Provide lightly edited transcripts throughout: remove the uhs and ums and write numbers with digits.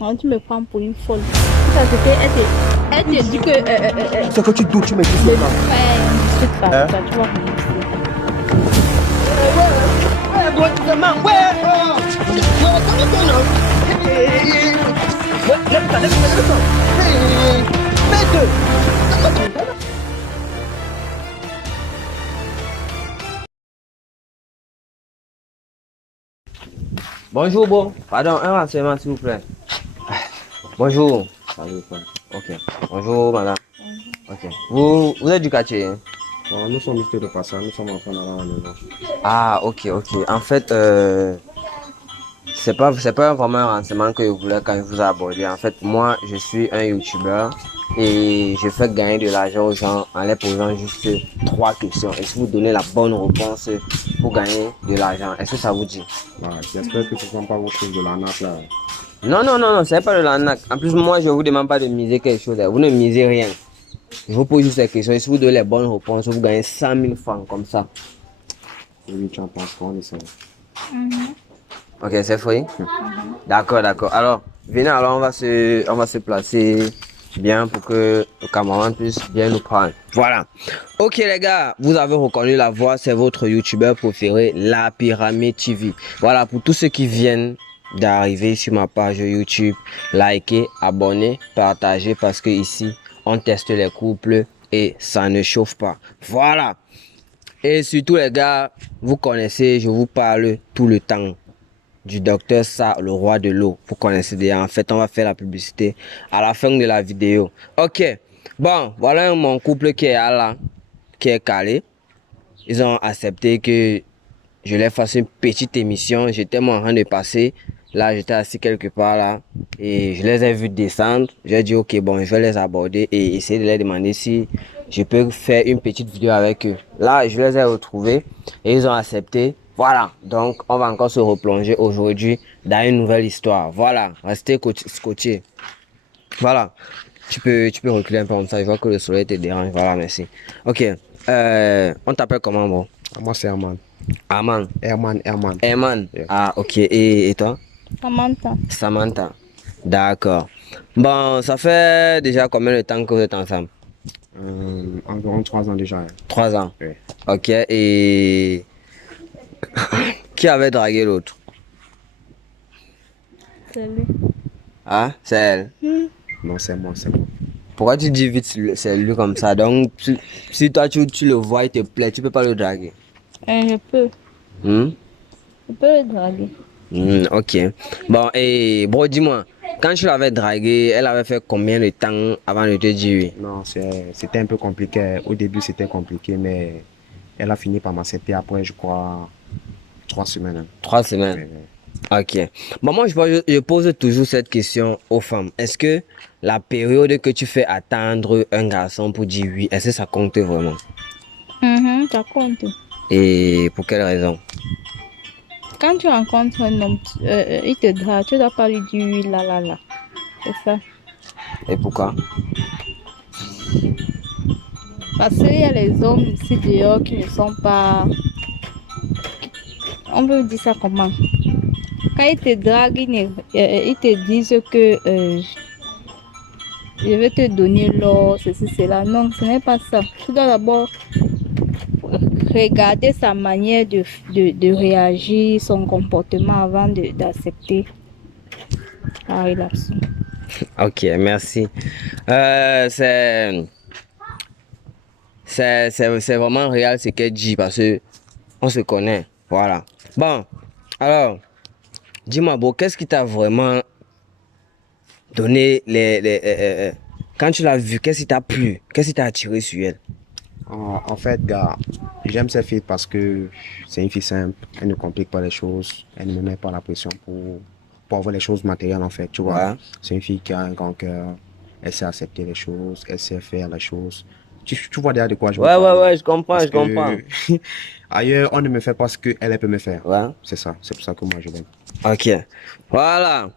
Non, tu me prends pour une folle. Ça, elle te dit que... C'est que tu doutes, tu m'expliques le ça. frère, je sais pas, ça, tu vois. Bonjour, bon. Pardon, un renseignement, s'il vous plaît. Bonjour. Salut, frère. Ok. Bonjour, madame. Ok. Vous êtes du quartier, hein? Bon, nous sommes juste de passage, nous sommes en train d'aller à la maison. Ah, ok, ok. En fait, c'est pas vraiment un renseignement que je voulais quand je vous ai abordé. En fait, moi, je suis un YouTuber et je fais gagner de l'argent aux gens en les posant juste 3 questions. Et si vous donnez la bonne réponse, vous gagnez de l'argent. Est-ce que ça vous dit? J'espère que ce ne sont pas vos trucs de l'arnaque là. Non, non, non, non, c'est pas de l'arnaque. En plus, moi, je vous demande pas de miser quelque chose. Vous ne misez rien. Je vous pose juste ces questions. Et si vous donnez les bonnes réponses, vous gagnez 100 000 francs comme ça. Oui, tu en penses quoi, on essaie. Ok, c'est free? D'accord, d'accord. Alors, venez, alors on va se placer bien pour que le cameraman puisse bien nous prendre. Voilà. Ok les gars, vous avez reconnu la voix, c'est votre youtubeur préféré, La Pyramide TV. Voilà, pour tous ceux qui viennent d'arriver sur ma page YouTube, likez, abonnez, partagez parce que ici, on teste les couples et ça ne chauffe pas. Voilà. Et surtout les gars, vous connaissez, je vous parle tout le temps du docteur Sa, le roi de l'eau. Vous connaissez déjà. En fait, on va faire la publicité à la fin de la vidéo. Ok. Bon, voilà mon couple qui est là, qui est calé. Ils ont accepté que je leur fasse une petite émission. J'étais en train de passer. Là, j'étais assis quelque part là. Et je les ai vus descendre. J'ai dit, ok, bon, je vais les aborder et essayer de leur demander si je peux faire une petite vidéo avec eux. Là, je les ai retrouvés et ils ont accepté. Voilà, donc on va encore se replonger aujourd'hui dans une nouvelle histoire. Voilà, restez scotché. Voilà, tu peux reculer un peu comme ça. Je vois que le soleil te dérange. Voilà, merci. Ok, on t'appelle comment, bon? Moi, c'est Herman. Aman. Herman. Herman. Yeah. Ah, ok. Et toi? Samantha. Samantha. D'accord. Bon, ça fait déjà combien de temps que vous êtes ensemble? Environ 3 ans déjà. Hein. 3 ans. Oui. Ok, et qui avait dragué l'autre? C'est lui. Ah, c'est elle. Non, c'est moi, c'est moi. Pourquoi tu dis vite c'est lui comme ça? Donc, si toi tu le vois, il te plaît, tu peux pas le draguer. Je peux. Hmm? Je peux le draguer. Ok. Bon, et bro, dis-moi, quand tu l'avais dragué, elle avait fait combien de temps avant de te dire oui? Non, c'était un peu compliqué. Au début, c'était compliqué, mais elle a fini par m'accepter après, je crois, 3 semaines. Hein. 3 semaines. Ok. Bon, moi, je pose toujours cette question aux femmes. Est-ce que la période que tu fais attendre un garçon pour dire oui, est-ce que ça compte vraiment? Ça compte. Et pour quelle raison? Quand tu rencontres un homme, il te drague, tu ne dois pas lui dire oui, là, là, là. C'est ça. Et pourquoi? Parce qu'il y a les hommes ici dehors qui ne sont pas... On peut dire ça comment? Quand ils te draguent, ils te disent que je vais te donner l'or, ceci, cela. Non, ce n'est pas ça. Tu dois d'abord regarder sa manière de réagir, son comportement avant d'accepter la relation. Ok, merci. C'est vraiment réel ce qu'elle dit parce que on se connaît. Voilà. Bon, alors, dis-moi, bon, qu'est-ce qui t'a vraiment donné quand tu l'as vue, qu'est-ce qui t'a plu? Qu'est-ce qui t'a attiré sur elle? En fait, gars, j'aime cette fille parce que c'est une fille simple. Elle ne complique pas les choses. Elle ne me met pas la pression pour avoir les choses matérielles, en fait, tu vois. Ouais. C'est une fille qui a un grand cœur. Elle sait accepter les choses. Elle sait faire les choses. Tu vois derrière de quoi je veux parler. Ouais, je comprends, Parce je comprends. que ailleurs, on ne me fait pas ce qu'elle, elle peut me faire. Ouais. C'est ça. C'est pour ça que moi, je l'aime. Ok. Voilà.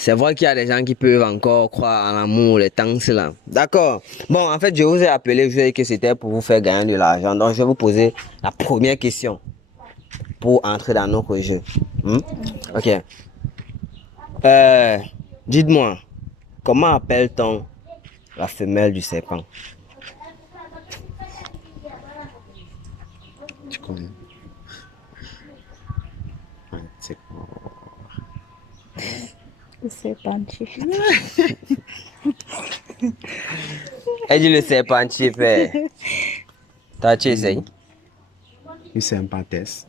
C'est vrai qu'il y a des gens qui peuvent encore croire en l'amour, les temps, c'est là. D'accord. Bon, en fait, je vous ai appelé, je vous ai dit que c'était pour vous faire gagner de l'argent. Donc, je vais vous poser la première question pour entrer dans notre jeu. Ok. Dites-moi, comment appelle-t-on la femelle du serpent? Tu connais. Ouais, c'est quoi? Le serpentier. Elle dit le serpentier, père. T'as essayé? C'est un pâtesse.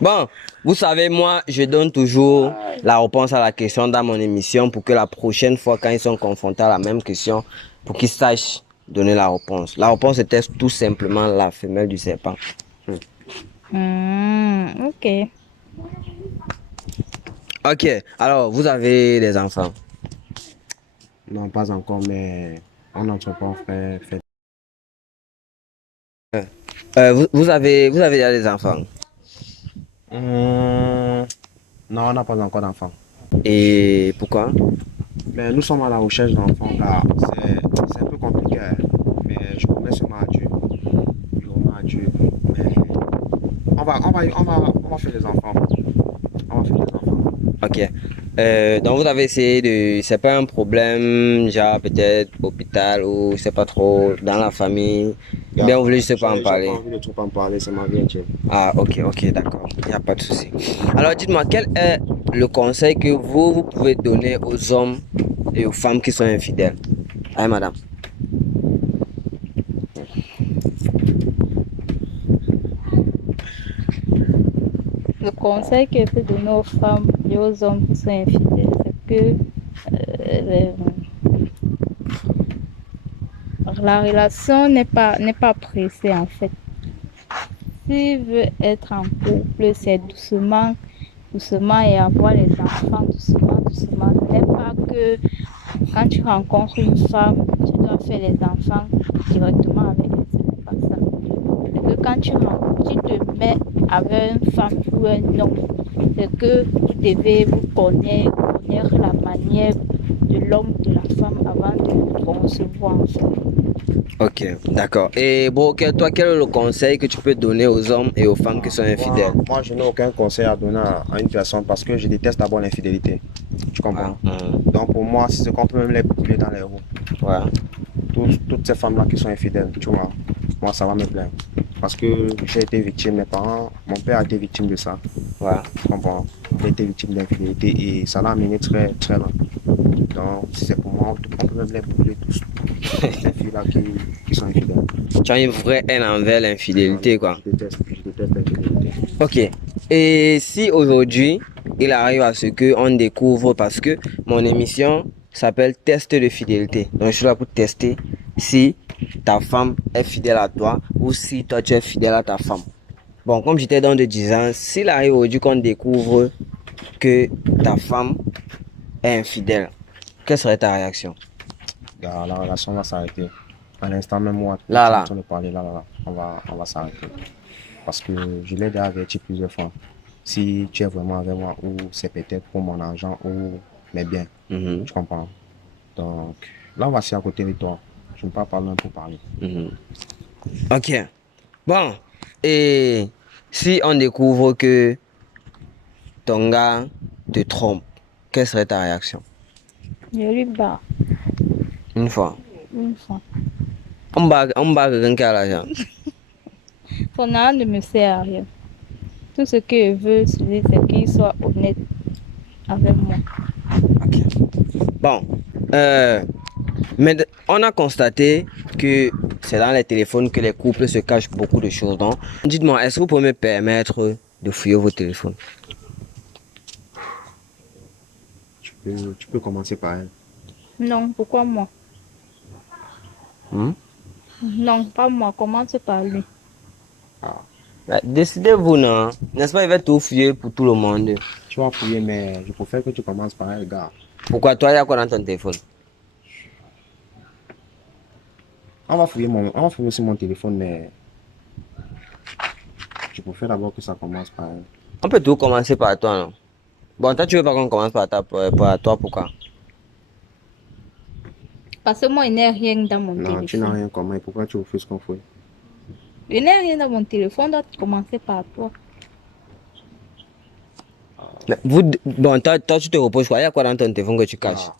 Bon, vous savez, moi, je donne toujours la réponse à la question dans mon émission pour que la prochaine fois, quand ils sont confrontés à la même question, pour qu'ils sachent donner la réponse. La réponse était tout simplement la femelle du serpent. Ok. Ok, alors, vous avez des enfants? Non, pas encore, mais on entreprend faire. Vous avez déjà des enfants? Non, on n'a pas encore d'enfant. Et pourquoi? Mais nous sommes à la recherche d'enfants, car c'est un peu compliqué. Hein. Mais je promets seulement à Dieu. Je promets à Dieu. Mais on va faire des enfants. On va faire des enfants. Ok. Donc vous avez essayé de... C'est pas un problème, genre peut-être hôpital ou c'est pas trop dans la famille. Bien, vous voulez juste pas en parler. J'ai pas envie de trop en parler, c'est ma vie entière. Ah, ok, d'accord. Il n'y a pas de souci. Alors dites-moi, quel est le conseil que vous pouvez donner aux hommes et aux femmes qui sont infidèles? Ah, madame. Le conseil que je peux donner aux femmes et aux hommes qui sont infidèles, c'est que la relation n'est pas pressée en fait. S'il veut être en couple, c'est doucement et avoir les enfants doucement. Ce n'est pas que quand tu rencontres une femme, tu dois faire les enfants directement avec elle. Ce n'est pas ça. C'est que quand tu te mets avec une femme ou un homme, c'est que vous devez vous connaître la manière de l'homme, de la femme avant de concevoir en fait. Ok, d'accord. Et bon, toi, quel est le conseil que tu peux donner aux hommes et aux femmes qui sont infidèles? Moi, je n'ai aucun conseil à donner à une personne parce que je déteste d'abord l'infidélité. Tu comprends? Donc pour moi, si c'est qu'on peut même les brûler dans les roues. Ouais. Toutes ces femmes-là qui sont infidèles, tu vois, moi ça va me plaire. Parce que j'ai été victime, mes parents, mon père a été victime de ça. Ouais. Tu comprends? Il a été victime d'infidélité et ça l'a amené très très loin. Donc si c'est pour moi, on peut même les brûler tous. Ces filles-là qui sont infidèles. Tu as une vraie haine envers l'infidélité, quoi. Je déteste l'infidélité. Ok. Et si aujourd'hui, il arrive à ce qu'on découvre, parce que mon émission s'appelle Test de fidélité. Donc je suis là pour tester si ta femme est fidèle à toi ou si toi tu es fidèle à ta femme. Bon, comme j'étais dans de 10 ans, s'il arrive aujourd'hui qu'on découvre que ta femme est infidèle, quelle serait ta réaction? La relation va s'arrêter. À l'instant même, moi, Là. de parler, on va s'arrêter. Parce que je l'ai déjà averti plusieurs fois. Si tu es vraiment avec moi, ou c'est peut-être pour mon argent ou mes biens. Tu comprends? Donc, là, on va s'y à côté de toi. Je ne peux pas parler pour parler. Ok. Bon. Et si on découvre que ton gars te trompe, quelle serait ta réaction? Je lui bats Une fois. une fois. On bat quelqu'un qui a l'argent. Son argent ne me sert à rien. Tout ce que je veux, c'est qu'il soit honnête avec moi. Ok. Bon. Mais on a constaté que c'est dans les téléphones que les couples se cachent beaucoup de choses. Donc, dites-moi, est-ce que vous pouvez me permettre de fouiller vos téléphones? Tu peux commencer par elle. Non, pourquoi moi? Non, pas moi. Commence par lui. Décidez-vous, non? N'est-ce pas, il va tout fouiller pour tout le monde. Tu vas fouiller, mais je préfère que tu commences par elle, gars. Pourquoi toi, il y a quoi dans ton téléphone? On va fouiller aussi mon téléphone, mais je préfère d'abord que ça commence par elle. On peut tout commencer par toi, non? Bon, toi, tu veux pas qu'on commence par toi, pourquoi? Parce que moi, il n'y a rien dans mon téléphone. Non, tu n'as rien comme moi. Pourquoi tu refuses qu'on fouille? Il n'y a rien dans mon téléphone, doit commencer par toi. Mais bon, toi, tu te reposes quoi? Il y a quoi dans ton téléphone que tu caches?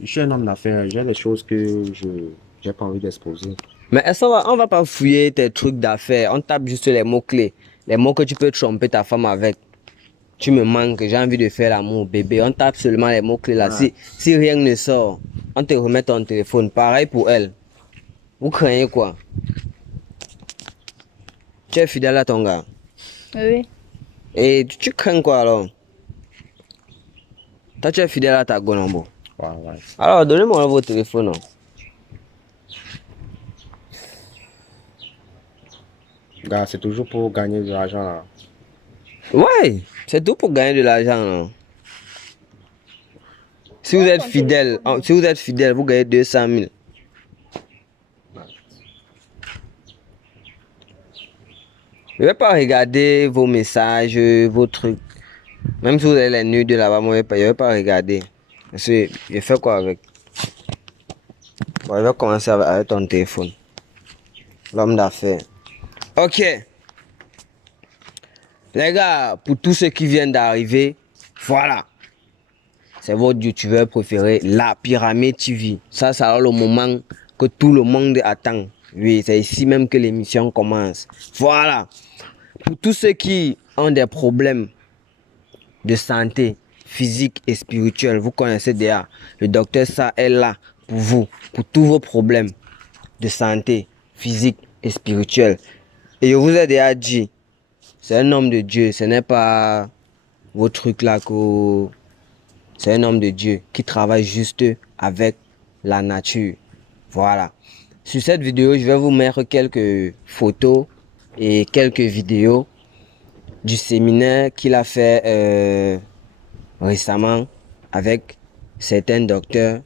Je suis un homme d'affaires, j'ai des choses que je n'ai pas envie d'exposer. Mais est-ce on va pas fouiller tes trucs d'affaires? On tape juste les mots-clés. Les mots que tu peux tromper ta femme avec. Tu me manques, j'ai envie de faire l'amour, bébé. On tape seulement les mots-clés là. Si rien ne sort, on te remet ton téléphone. Pareil pour elle. Vous craignez quoi? Tu es fidèle à ton gars? Oui. Et tu crains quoi alors? Toi, tu es fidèle à ta gonombo. Ouais, ouais. Alors, donnez-moi votre téléphone. Non? Gars, c'est toujours pour gagner de l'argent là. Ouais, c'est tout pour gagner de l'argent. Non? Si vous êtes fidèle, vous gagnez 200 000. Je ne vais pas regarder vos messages, vos trucs. Même si vous avez les nudes de là-bas, moi, je ne vais pas regarder. Parce que je fais quoi avec? Bon, je vais commencer avec ton téléphone. L'homme d'affaires. Ok. Les gars, pour tous ceux qui viennent d'arriver, voilà. C'est votre youtubeur préféré, La Pyramide TV. Ça, c'est alors le moment que tout le monde attend. Oui, c'est ici même que l'émission commence. Voilà. Pour tous ceux qui ont des problèmes de santé physique et spirituelle, vous connaissez déjà, le docteur Sa est là pour vous, pour tous vos problèmes de santé physique et spirituelle. Et je vous ai déjà dit, c'est un homme de Dieu, ce n'est pas vos trucs là que... C'est un homme de Dieu qui travaille juste avec la nature. Voilà. Sur cette vidéo, je vais vous mettre quelques photos et quelques vidéos du séminaire qu'il a fait récemment avec certains docteurs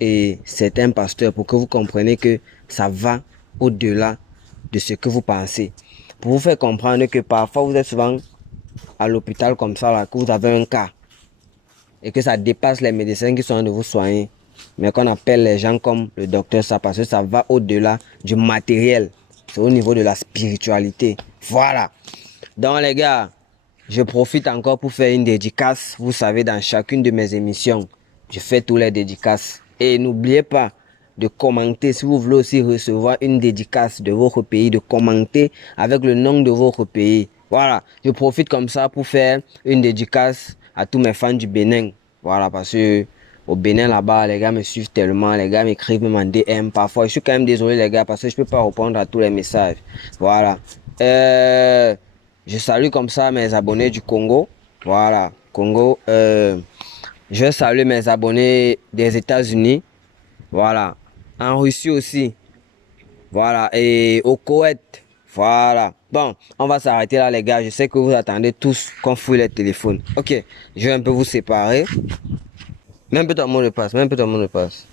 et certains pasteurs pour que vous compreniez que ça va au-delà de ce que vous pensez. Pour vous faire comprendre que parfois vous êtes souvent à l'hôpital comme ça, là, que vous avez un cas et que ça dépasse les médecins qui sont en train de vous soigner, mais qu'on appelle les gens comme le docteur ça parce que ça va au-delà du matériel. C'est au niveau de la spiritualité. Voilà. Donc les gars, je profite encore pour faire une dédicace. Vous savez, dans chacune de mes émissions, je fais tous les dédicaces. Et n'oubliez pas de commenter. Si vous voulez aussi recevoir une dédicace de votre pays, de commenter avec le nom de votre pays. Voilà. Je profite comme ça pour faire une dédicace à tous mes fans du Bénin. Voilà, parce que au Bénin là-bas, les gars me suivent tellement, les gars m'écrivent même en DM parfois. Je suis quand même désolé les gars parce que je peux pas répondre à tous les messages. Voilà. Je salue comme ça mes abonnés du Congo. Voilà, Congo. Je salue mes abonnés des États-Unis. Voilà. En Russie aussi. Voilà. Et au Koweït. Voilà. Bon, on va s'arrêter là les gars. Je sais que vous attendez tous qu'on fouille les téléphones. Ok, je vais un peu vous séparer. Même peu ton mot de passe, même peu ton mot de passe.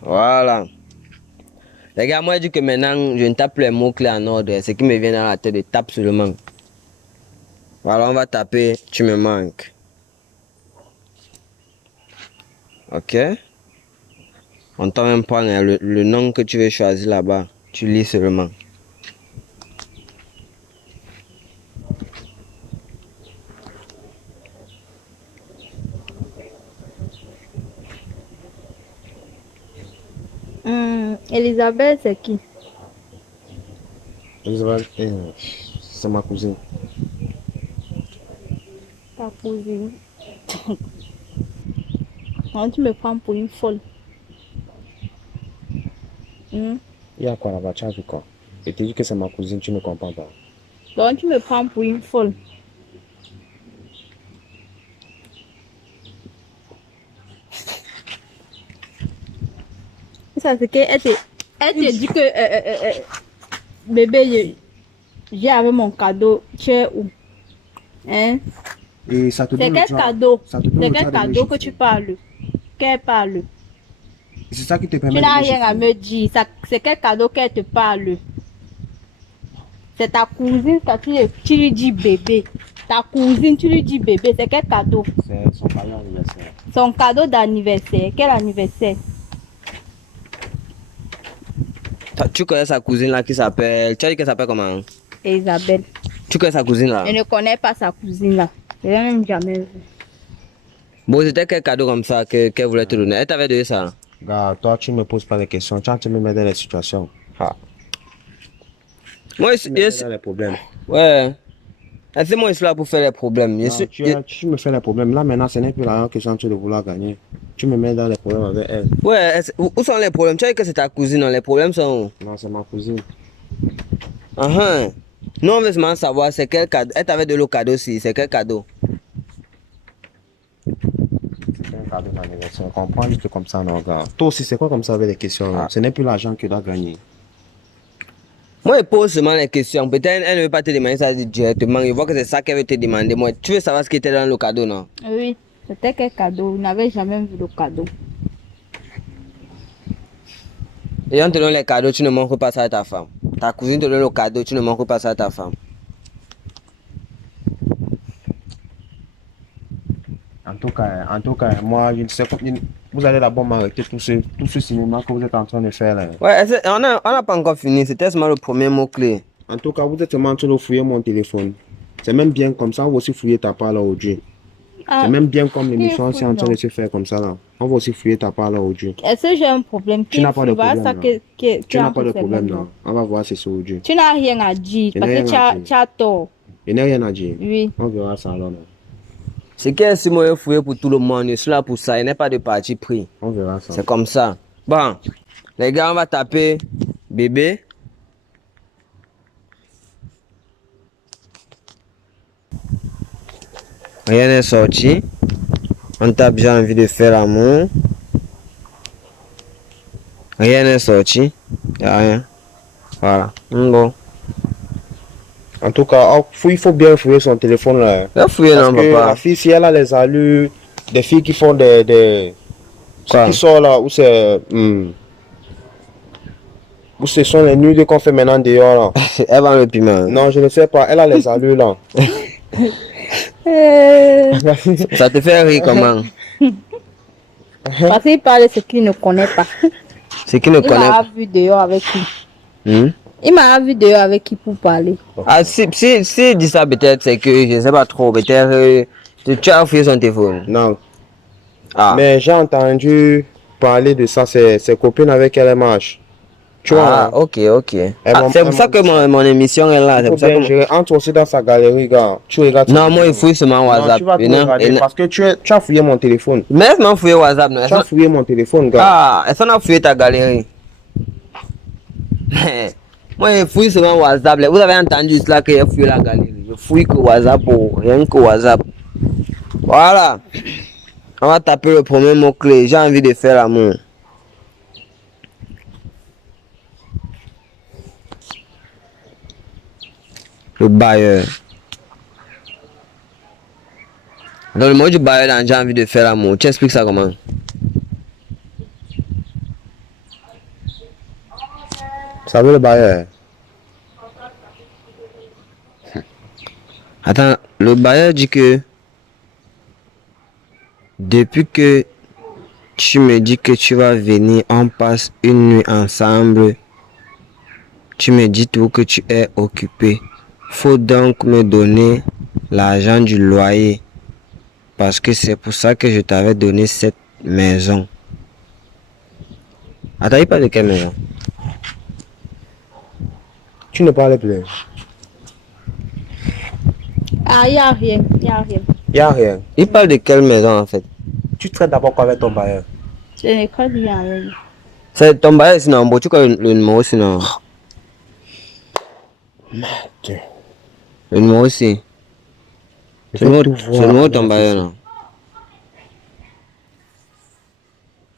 Voilà. Les gars, moi je dis que maintenant je ne tape plus les mots-clés en ordre. Ce qui me vient dans la tête, je tape seulement. Voilà, on va taper tu me manques. Ok. On t'a même pas le nom que tu veux choisir là-bas. Tu lis seulement. Elisabeth, c'est qui? Elisabeth, c'est ma cousine. Ta cousine. Non, tu me prends pour une folle. Il y a quoi là-bas? Tu as vu quoi? Je te dis que c'est ma cousine, tu ne comprends pas. Donc tu me prends pour une folle. Ça c'est qu'elle te dit que bébé, j'ai avec mon cadeau. Tu es où? Hein? Et ça te C'est donne quel cadeau? C'est quel cadeau que tu parles? Qu'elle parle? C'est ça qui te permet Tu de n'as déchiffrer. rien à me dire. C'est quel cadeau qu'elle te parle? C'est ta cousine quand tu lui dis bébé. Ta cousine, tu lui dis bébé. C'est quel cadeau? C'est son cadeau d'anniversaire. Son cadeau d'anniversaire. Quel anniversaire? Tu connais sa cousine là qui s'appelle... Tu as dit qu'elle s'appelle comment? et Isabelle. Tu connais sa cousine là? Je ne connais pas sa cousine là. Je l'ai même jamais vue. Bon, c'était quel cadeau comme ça qu'elle voulait te donner? Elle t'avait donné ça? Gars, toi, tu ne me poses pas des questions. Tu me mets dans les situations. Ah. Moi, Tu me mets dans les problèmes. ouais. C'est moi, je suis là pour faire les problèmes. Tu me fais les problèmes. Là, maintenant, ce n'est plus l'argent que j'ai en train de vouloir gagner. Tu me mets dans les problèmes avec elle. Ouais, où sont les problèmes? Tu as dit que c'est ta cousine, non? Les problèmes sont où? Non, c'est ma cousine. Nous, on veut seulement savoir c'est quel cadeau. Elle t'avait donné le cadeau aussi. C'est quel cadeau? C'est un cadeau d'anniversaire. On comprend juste comme ça, non, gars. Toi aussi, c'est quoi comme ça avec les questions là? Ce n'est plus l'argent que tu dois gagner. Moi, elle pose seulement les questions. Peut-être elle ne veut pas te demander ça directement. Il voit que c'est ça qu'elle veut te demander. Moi, tu veux savoir ce qui était dans le cadeau, non? Oui, c'était quel cadeau? Je n'avais jamais vu le cadeau. Et on te donne les cadeaux, tu ne montres pas ça à ta femme. Ta cousine te donne le cadeau, tu ne montres pas ça à ta femme. En tout cas, moi, je ne sais pas. Vous allez d'abord m'arrêter tout ce cinéma que vous êtes en train de faire là. Ouais, on n'a pas encore fini. C'était seulement le premier mot-clé. En tout cas, vous êtes seulement en train de fouiller mon téléphone. C'est même bien comme ça, on va aussi fouiller ta part là aujourd'hui. C'est même bien comme l'émission c'est en train de se faire comme ça là. On va aussi fouiller ta part là aujourd'hui. Est-ce que j'ai un problème? Tu n'as pas de problème. Tu n'as pas de problème là. On va voir c'est ça aujourd'hui. Tu n'as rien à dire parce que tu as tort. Je n'ai rien à dire. Oui. On verra ça alors. C'est qu'elle se moyen fouillé pour tout le monde. Je suis là pour ça. Il n'est pas de parti pris. On verra ça. C'est comme ça. Bon, les gars, on va taper bébé. Rien n'est sorti. On tape j'ai envie de faire l'amour. Rien n'est sorti. Il n'y a rien. Voilà. Bon. En tout cas, il faut bien fouiller son téléphone là. Là, fouiller, non, papa. La fille, si elle a les allures des filles qui font des... Ce qui sort là, où c'est... Où ce sont les nudes qu'on fait maintenant dehors là. Elle vend le piment. Non, je ne sais pas. Elle a les allures là. Ça te fait rire comment? Parce qu'il parle de ce qu'il ne connaît pas. Ce qu'il ne connaît pas. Il m'a vu dehors avec qui? Il m'a vu dehors avec qui pour parler. Ah, si dit ça, peut-être, c'est que je ne sais pas trop. Peut-être tu as fouillé son téléphone. Non. Ah. Mais j'ai entendu parler de ça, ses copines avec qui elle marche. Tu vois? Ah, ok. C'est pour ça que mon émission est là. C'est pour ça que entre aussi dans sa galerie, gars. Tu regardes. Non, moi, il fouille sur mon WhatsApp. Tu vas tout regarder parce que tu as fouillé mon téléphone. Mais est-ce qu'on fouillé WhatsApp? Non? Tu as fouillé mon téléphone, gars. Ah, est-ce qu'on a fouillé ta galerie? Moi, je fouille sur mon WhatsApp. Vous avez entendu cela que j'ai fouillé la galerie. Je fouille que WhatsApp, rien que WhatsApp. Voilà. On va taper le premier mot-clé. J'ai envie de faire l'amour. Le bailleur. Dans le mot du bailleur, j'ai envie de faire l'amour. Tu expliques ça comment? Ça veut le bailleur. Attends, le bailleur dit que depuis que tu me dis que tu vas venir, on passe une nuit ensemble. Tu me dis tout que tu es occupé. Faut donc me donner l'argent du loyer. Parce que c'est pour ça que je t'avais donné cette maison. Attends, il parle de quelle maison? Tu ne parles plus. Ah, il n'y a rien. Il n'y a rien. Il parle de quelle maison en fait? Tu traites d'abord quoi avec ton bailleur? Je ne crois rien avec lui. C'est ton bailleur sinon, bon, tu connais le numéro sinon. Merde. Le numéro aussi. C'est le numéro de ton bailleur là.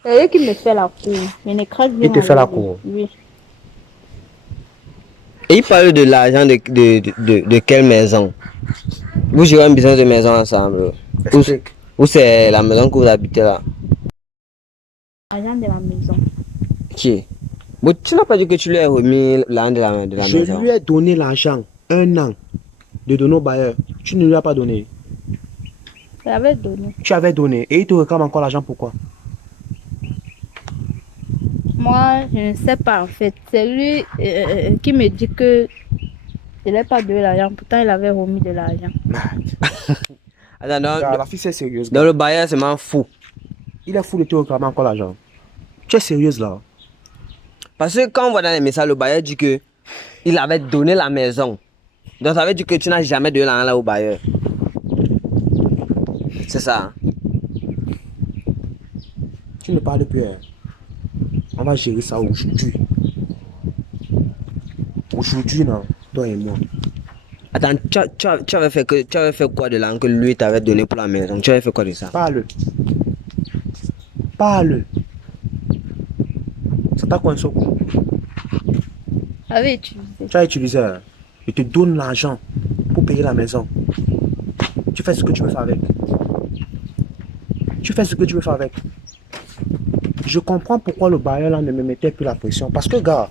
C'est lui qui me fait la cour. Je ne crois rien. Il te fait la cour? Oui. Et il parle de l'argent de quelle maison? Vous gérez un business de maison ensemble. Ou c'est la maison que vous habitez là? L'argent de la maison. Qui? Bon, tu n'as pas dit que tu lui as remis l'argent de la maison? Je lui ai donné l'argent, 1 an, de donner au bailleur. Tu ne lui as pas donné. Je l'avais donné. Tu avais donné et il te réclame encore l'argent, pourquoi? Moi, je ne sais pas en fait. C'est lui qui me dit que Je n'ai pas donné l'argent. Pourtant, il avait remis de l'argent. Attends, non, Gars, la fille, c'est sérieuse. dans le bailleur, c'est vraiment fou. Il est fou de te réclamer encore l'argent. Tu es sérieuse là? Parce que quand on voit dans les messages, le bailleur dit que il avait donné la maison. Donc ça veut dire que tu n'as jamais donné l'argent là au bailleur. C'est ça. Hein? Tu ne parles plus. Hein. On va gérer ça aujourd'hui. Aujourd'hui, non. Toi et moi. Attends, tu avais fait quoi de l'argent que lui t'avait donné pour la maison? Tu avais fait quoi de ça? Parle. Parle. Ça t'a coincé au cou. Avait utilisé. Tu as utilisé. Hein. Je te donne l'argent pour payer la maison. Tu fais ce que tu veux faire avec. Tu fais ce que tu veux faire avec. Je comprends pourquoi le bailleur là ne me mettait plus la pression. Parce que, gars,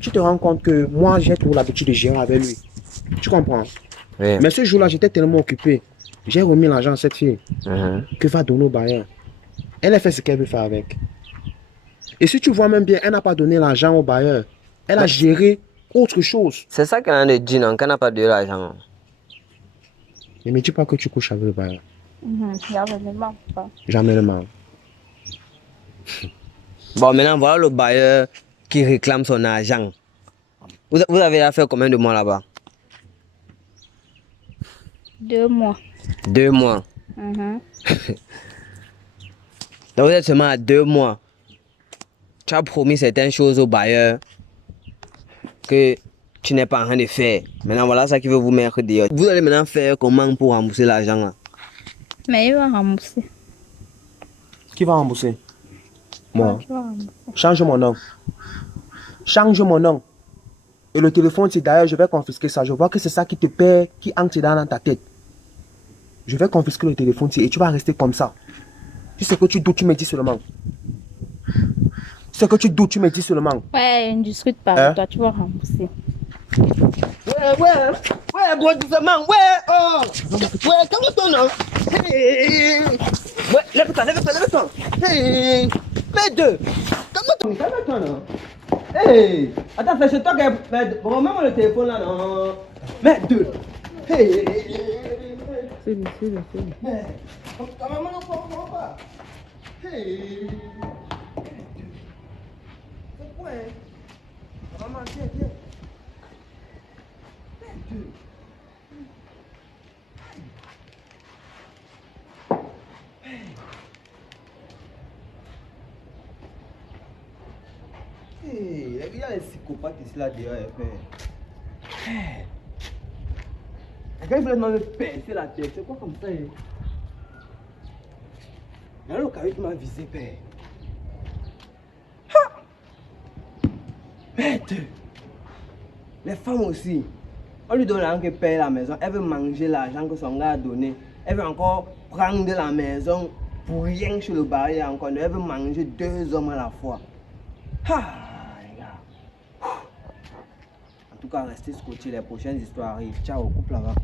tu te rends compte que moi, j'ai toujours l'habitude de gérer avec lui. Tu comprends? Oui. Mais ce jour-là, j'étais tellement occupé. J'ai remis l'argent à cette fille. Que va donner au bailleur. Elle a fait ce qu'elle veut faire avec. Et si tu vois même bien, elle n'a pas donné l'argent au bailleur. Elle a géré autre chose. C'est ça qu'elle a dit, non? Qu'elle n'a pas donné l'argent. Ne me dis pas que tu couches avec le bailleur. Jamais ne ment pas. Jamais le mal. Bon, maintenant, voilà le bailleur qui réclame son argent. Vous avez affaire combien de mois là-bas? 2 mois. 2 mois. Mhm. Donc vous êtes seulement à 2 mois. Tu as promis certaines choses au bailleur que tu n'es pas en train de faire. Maintenant, voilà ça qui veut vous mettre dehors. Vous allez maintenant faire comment pour rembourser l'argent là? Mais il va rembourser. Qui va rembourser? Moi. Il va rembourser. Change mon nom. Change mon nom. Et le téléphone, c'est d'ailleurs, je vais confisquer ça. Je vois que c'est ça qui te paie, qui entre dans ta tête. Je vais confisquer le téléphone et tu vas rester comme ça. Si c'est que tu doutes, tu me dis seulement. Si c'est que tu doutes, tu me dis seulement. Ouais, ne discute pas Hein? avec toi, tu vas rembourser. Ouais, bon doucement, ouais, calme-toi, non? Hey. Ouais, lève-toi. Hey, fais 2. Calme-toi, non? Hey, attends, fais chez toi, remets-moi le téléphone là, non? Mets 2. Hey. C'est lui. Maman, non, pas. Hey. C'est quoi, hein? Maman, tiens. Hey, il y a les psychopathes ici là dehors, père. Quand il voulait me percer la tête, c'est quoi comme ça? Il y a le carré qui m'a visé, père. Merde! Les femmes aussi. On lui donne l'argent que paye la maison. Elle veut manger l'argent que son gars a donné. Elle veut encore prendre de la maison pour rien sur le barrière encore. Elle veut manger 2 hommes à la fois. Les gars. En tout cas, restez scotchés. Les prochaines histoires arrivent. Ciao, couple là-bas.